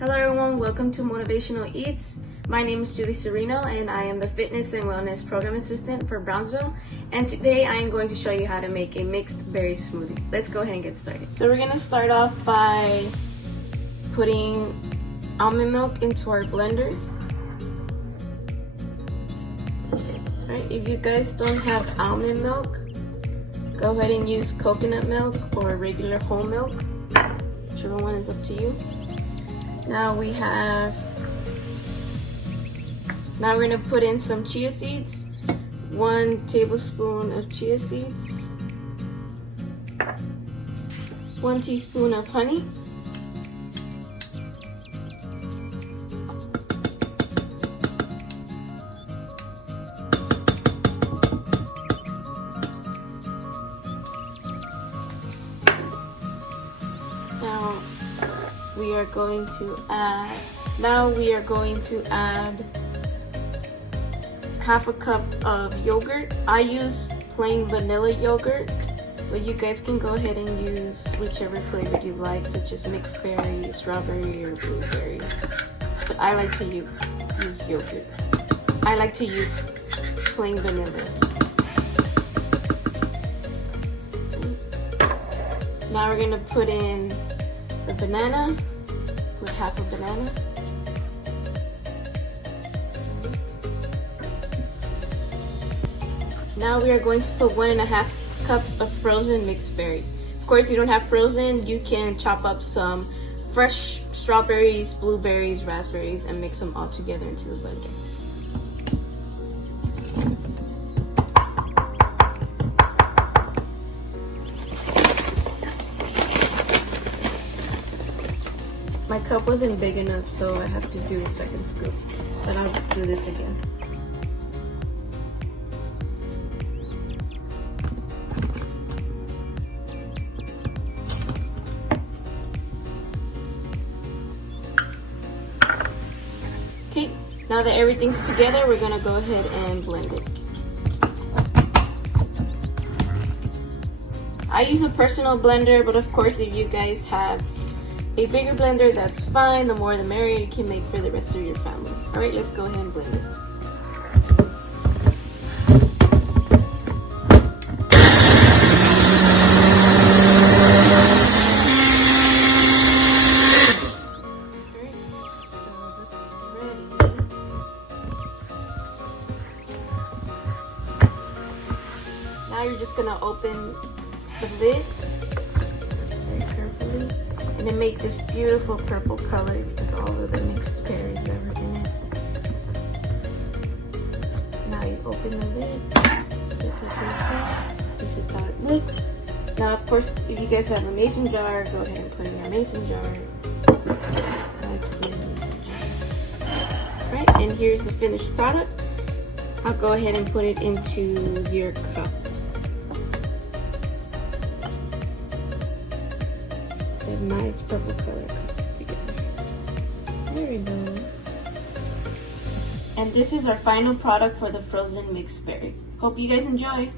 Hello everyone, welcome to Motivational Eats. My name is Julie Serino and I am the Fitness and Wellness Program Assistant for Brownsville. And today I am going to show you how to make a mixed berry smoothie. Let's go ahead and get started. So we're going to start off by putting almond milk into our blender. Alright, if you guys don't have almond milk, go ahead and use coconut milk or regular whole milk. Whichever one is up to you. Now we're going to put in some chia seeds. 1 tablespoon of chia seeds. 1 teaspoon of honey. Now we are going to add half a cup of yogurt. I use plain vanilla yogurt, but you guys can go ahead and use whichever flavor you like, such as mixed berry, strawberry, or blueberries. But I like to use yogurt. I like to use plain vanilla. Now we're gonna put in the banana, with half a banana. Now we are going to put 1.5 cups of frozen mixed berries. Of course, if you don't have frozen, you can chop up some fresh strawberries, blueberries, raspberries, and mix them all together into the blender. My cup wasn't big enough, so I have to do a second scoop, but I'll do this again. Okay, now that everything's together, we're gonna go ahead and blend it. I use a personal blender, but of course, if you guys have a bigger blender, that's fine. The more the merrier, you can make for the rest of your family. All right, let's go ahead and blend it. Now you're just gonna open the lid very carefully, and then make this beautiful purple color because all of the mixed berries are in it. Now you open the lid, so you can see this is how it looks. Now, of course, if you guys have a mason jar, go ahead and put it in your mason jar. Let's put it in the mason jar. Right, and here's the finished product. I'll go ahead and put it into your cup. Nice purple color together. There we go. And this is our final product for the frozen mixed berry. Hope you guys enjoy.